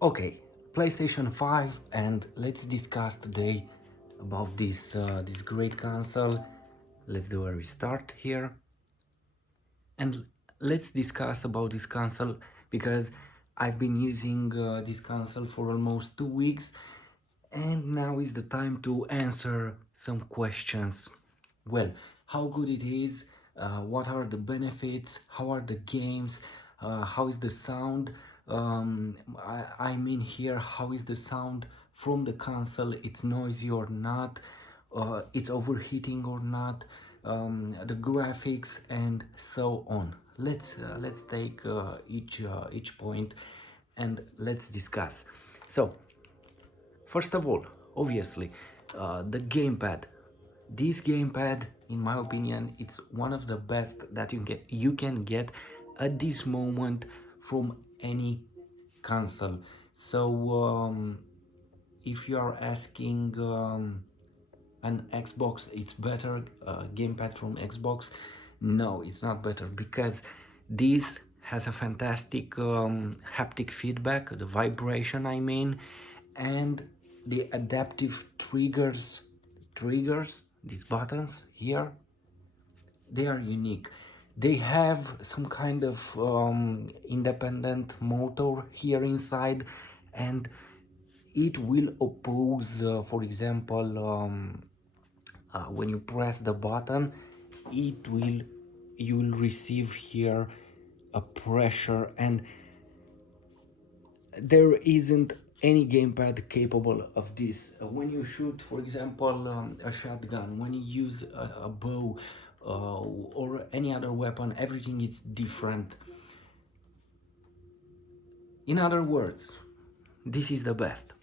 Okay, PlayStation 5, and let's discuss today about this great console. Let's do a restart here, and let's discuss about this console because I've been using this console for almost 2 weeks, and now is the time to answer some questions. Well, how good it is, what are the benefits, how are the games, how is the sound, I mean here, how is the sound from the console, it's noisy or not, it's overheating or not, the graphics and so on. Let's take each point and let's discuss. So first of all, obviously, the gamepad. This gamepad, in my opinion, it's one of the best that you can get at this moment from any console. So if you are asking an Xbox, it's better, gamepad from Xbox. No, it's not better because this has a fantastic haptic feedback, the vibration I mean, and the adaptive triggers, these buttons here, they are unique. They have some kind of independent motor here inside, and it will oppose, for example, when you press the button, it will you will receive here a pressure, and there isn't any gamepad capable of this. When you shoot, for example, a shotgun, when you use a bow or any other weapon, everything is different. In other words, this is the best.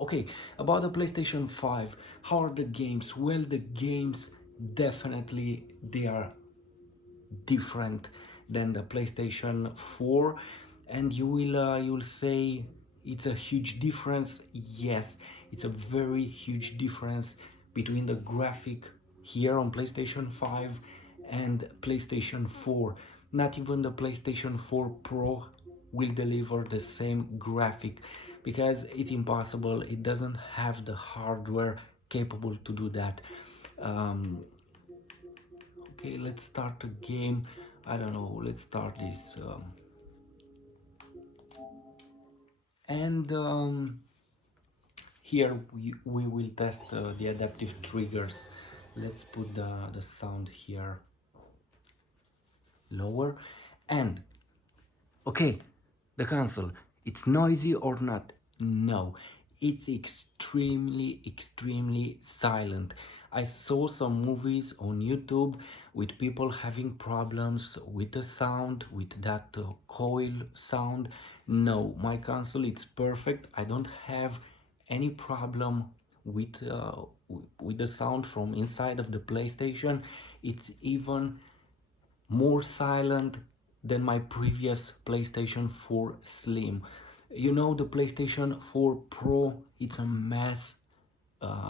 Okay, about the PlayStation 5, how are the games? Well, the games definitely they are different than the PlayStation 4, and you will say it's a huge difference. Yes, it's a very huge difference between the graphic here on PlayStation 5 and PlayStation 4. Not even the PlayStation 4 Pro will deliver the same graphic because it's impossible. It doesn't have the hardware capable to do that. um, Okay, let's start a game. I don't know, let's start this. And here we will test the adaptive triggers. Let's put the sound here lower. And okay, the console, it's noisy or not? No, it's extremely silent. I saw some movies on YouTube with people having problems with the sound, with that coil sound. No, my console, it's perfect. I don't have any problem with the sound from inside of the PlayStation. It's even more silent than my previous PlayStation 4 Slim. You know, the PlayStation 4 Pro, it's a mess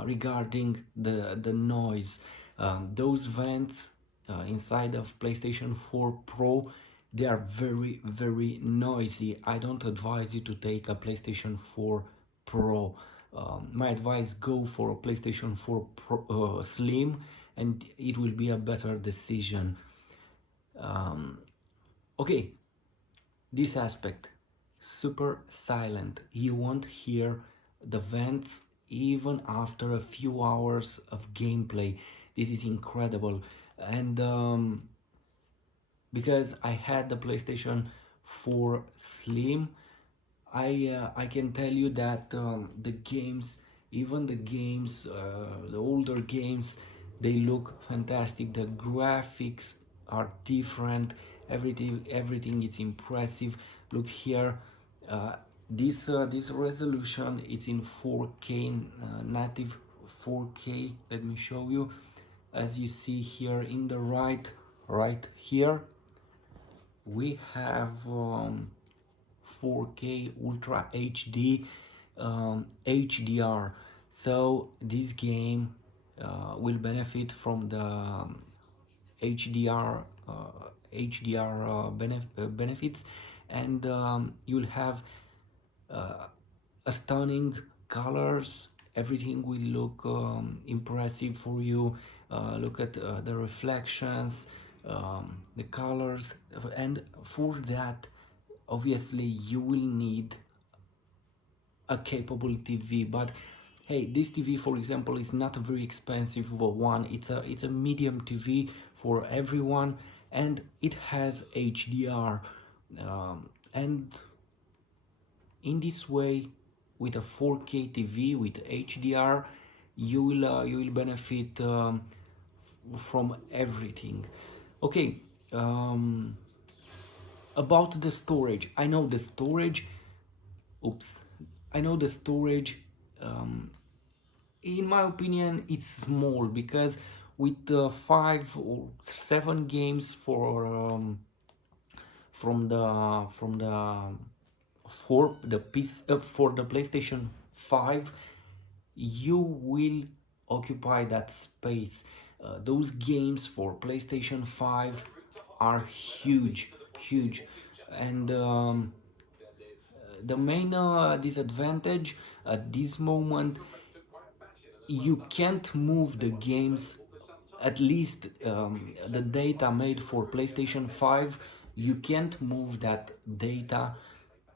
regarding the noise. Those vents inside of PlayStation 4 Pro, they are very noisy. I don't advise you to take a PlayStation 4 Pro. My advice, go for a PlayStation 4 Pro, Slim, and it will be a better decision. Okay, this aspect, super silent. You won't hear the vents even after a few hours of gameplay. This is incredible. And because I had the PlayStation 4 Slim, I can tell you that the games, even the games, the older games, they look fantastic. The graphics are different. Everything is impressive. Look here, uh, this resolution, it's in 4K, native 4K. Let me show you. As you see here in the right here, we have 4K Ultra HD, HDR. So this game will benefit from the HDR HDR benefits, and you'll have stunning colors. Everything will look impressive for you. Look at the reflections, the colors, and for that obviously you will need a capable TV. But hey, this TV, for example, is not a very expensive one. It's a medium TV for everyone, and it has HDR, and in this way, with a 4K TV with HDR, you will benefit from everything. Okay, um, about the storage. I know the storage. Oops, I know the storage. Um, in my opinion, it's small because with 5 or 7 games for the piece for the PlayStation 5, you will occupy that space. Those games for PlayStation 5 are huge, huge, and the main disadvantage at this moment, you can't move the games, at least the data made for PlayStation 5, you can't move that data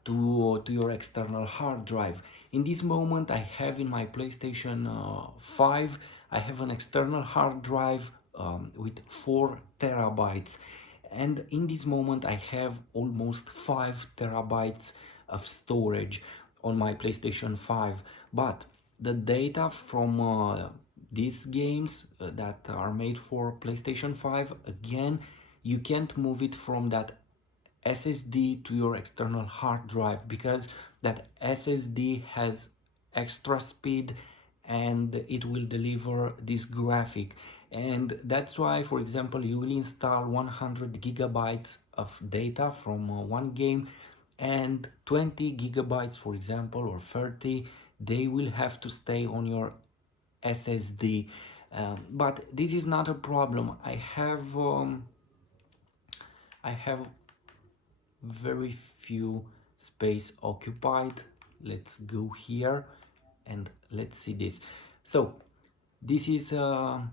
to your external hard drive. In this moment, I have in my PlayStation 5, I have an external hard drive with 4 terabytes, and in this moment I have almost 5 terabytes of storage on my PlayStation 5. But the data from these games that are made for PlayStation 5, again, you can't move it from that SSD to your external hard drive, because that SSD has extra speed and it will deliver this graphic. And that's why, for example, you will install 100 gigabytes of data from one game, and 20 gigabytes, for example, or 30, they will have to stay on your SSD. But this is not a problem. I have very few space occupied. Let's go here and let's see this. So this is the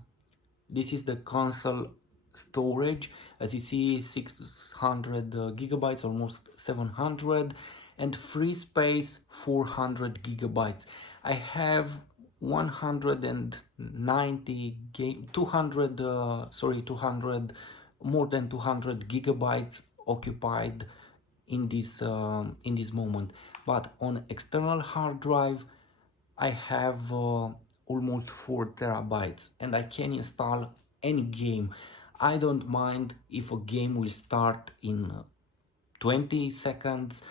console storage. As you see, 600 gigabytes, almost 700, and free space 400 gigabytes. I have 190 game 200 200, more than 200 gigabytes occupied in this moment. But on external hard drive, I have almost 4 terabytes, and I can install any game. I don't mind if a game will start in 20 seconds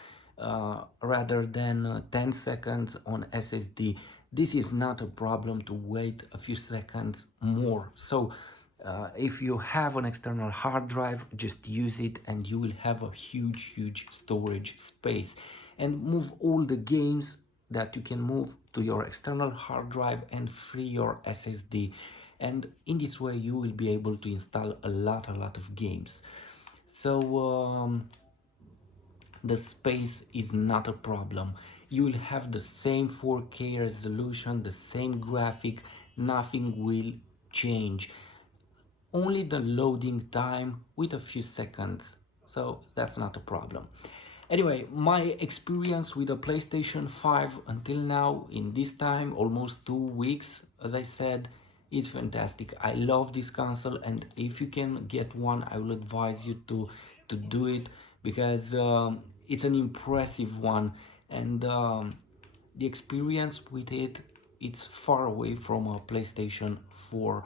rather than 10 seconds on SSD. This is not a problem to wait a few seconds more. So if you have an external hard drive, just use it and you will have a huge storage space, and move all the games that you can move to your external hard drive and free your SSD. And in this way you will be able to install a lot of games. So the space is not a problem. You will have the same 4K resolution, the same graphic, nothing will change. Only the loading time with a few seconds, so that's not a problem. Anyway, my experience with the PlayStation 5 until now, in this time, almost 2 weeks, as I said, it's fantastic. I love this console, and if you can get one, I will advise you to do it, because it's an impressive one, and the experience with it, it's far away from a PlayStation 4.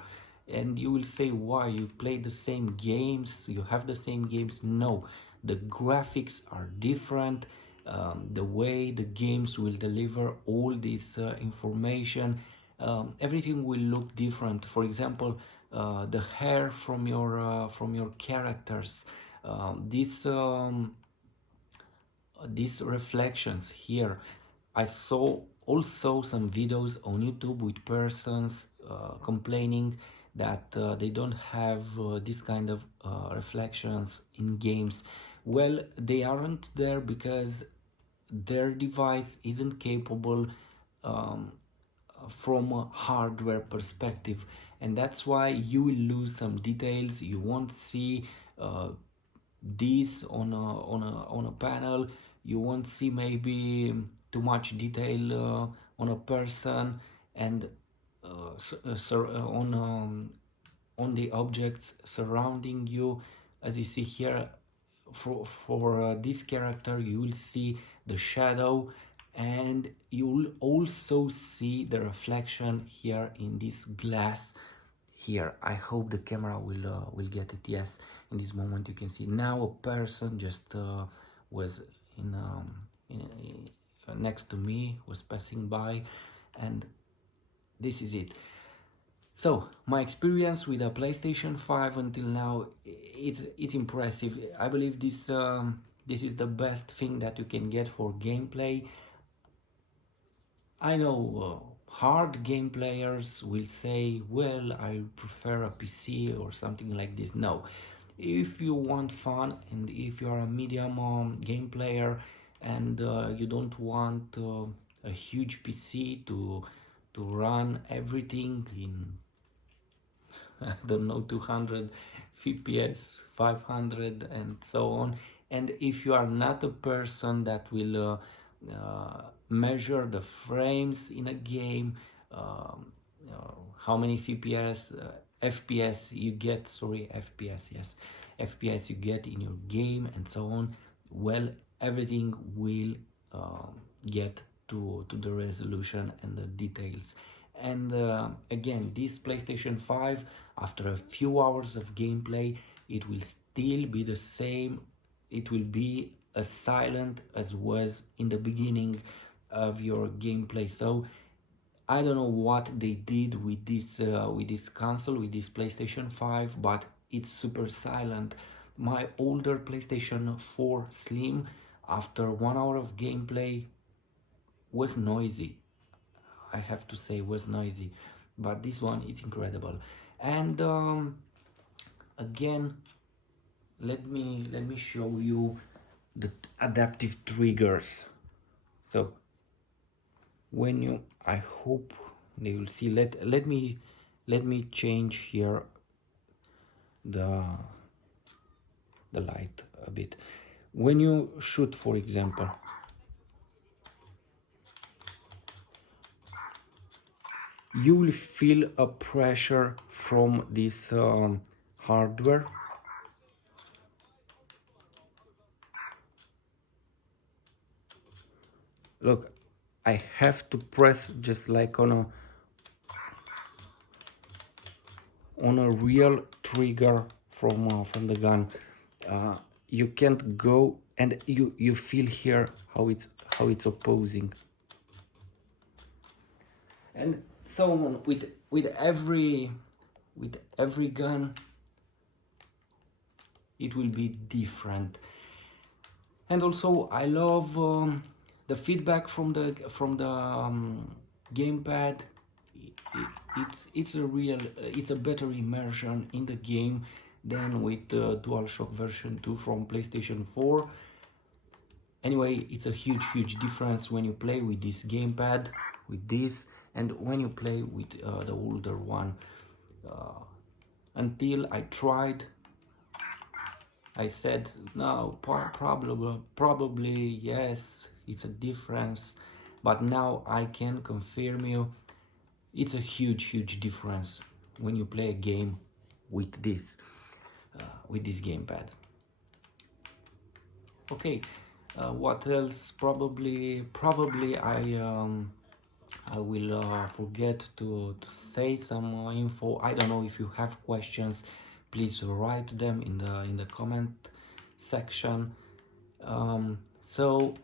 And you will say, why? You play the same games, you have the same games? No, the graphics are different. The way the games will deliver all this information, everything will look different. For example, the hair from your characters, this these reflections here. I saw also some videos on YouTube with persons complaining that they don't have this kind of reflections in games. Well, they aren't there because their device isn't capable um, from a hardware perspective, and that's why you will lose some details. You won't see this on a panel. You won't see maybe too much detail on a person, and on the objects surrounding you. As you see here, for this character, you will see the shadow, and you will also see the reflection here in this glass here. I hope the camera will get it. Yes, in this moment you can see now a person just was next to me, was passing by, and this is it. So my experience with a PlayStation 5 until now, it's impressive. I believe this is the best thing that you can get for gameplay. I know hard game players will say, well, I prefer a PC or something like this. No, if you want fun and if you are a medium game player, and you don't want a huge PC to run everything in I don't know, 200 fps, 500, and so on. And if you are not a person that will measure the frames in a game, how many fps you get, sorry, fps, yes, fps you get in your game, and so on, well, everything will get to the resolution and the details. And again, this PlayStation 5, after a few hours of gameplay, it will still be the same. It will be as silent as was in the beginning of your gameplay. So I don't know what they did with this console, with this PlayStation 5, but it's super silent. My older PlayStation 4 Slim, after 1 hour of gameplay, was noisy. I have to say, was noisy, but this one, it's incredible. And again, let me show you the adaptive triggers. So when you, I hope they will see. Let me change here the light a bit. When you shoot, for example, you will feel a pressure from this hardware. Look, I have to press just like on a real trigger from the gun. You can't go, and you feel here how it's opposing, and so on with every gun. It will be different. And also I love the feedback from the gamepad. It's a better immersion in the game than with the DualShock version 2 from PlayStation 4. Anyway, it's a huge difference when you play with this gamepad, with this, and when you play with the older one. Until I tried, I said no, probably yes, it's a difference, but now I can confirm you, it's a huge difference when you play a game with this gamepad. Okay, what else? Probably I will forget to say some info. I don't know if you have questions. Please write them in the comment section. So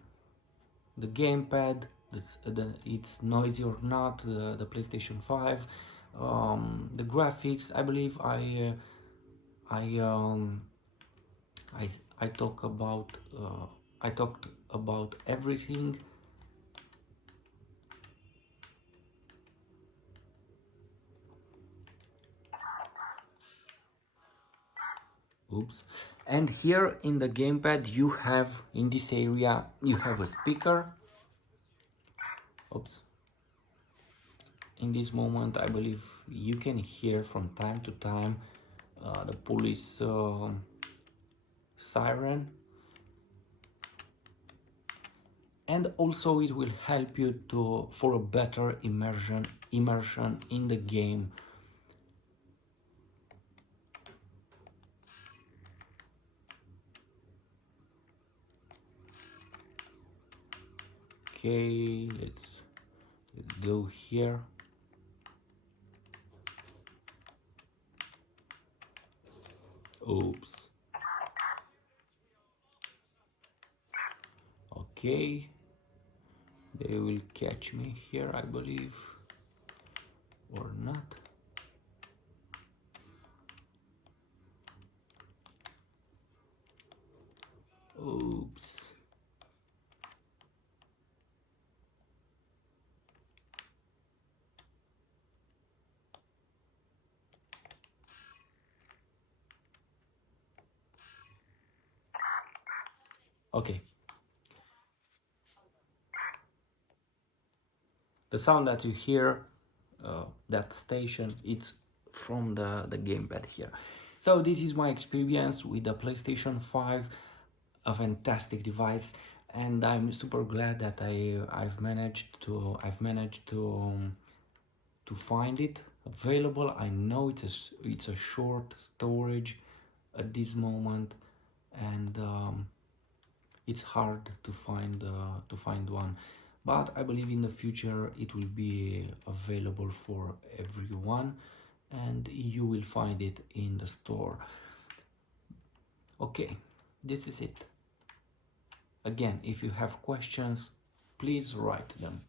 the gamepad, it's noisy or not, the PlayStation 5, the graphics. I believe I um, I I talk about I talked about everything. Oops. And here in the gamepad you have, in this area, you have a speaker. Oops. In this moment I believe you can hear from time to time the police siren, and also it will help you to for a better immersion in the game. Okay, let's go here. Oops. Okay, they will catch me here, I believe, or not. Oops. Okay. The sound that you hear, that station, it's from the gamepad here. So this is my experience with the PlayStation 5, a fantastic device, and I'm super glad that I've managed to find it available. I know it's a short storage at this moment, and it's hard to find one, but I believe in the future it will be available for everyone and you will find it in the store. Okay, this is it. Again, if you have questions, please write them.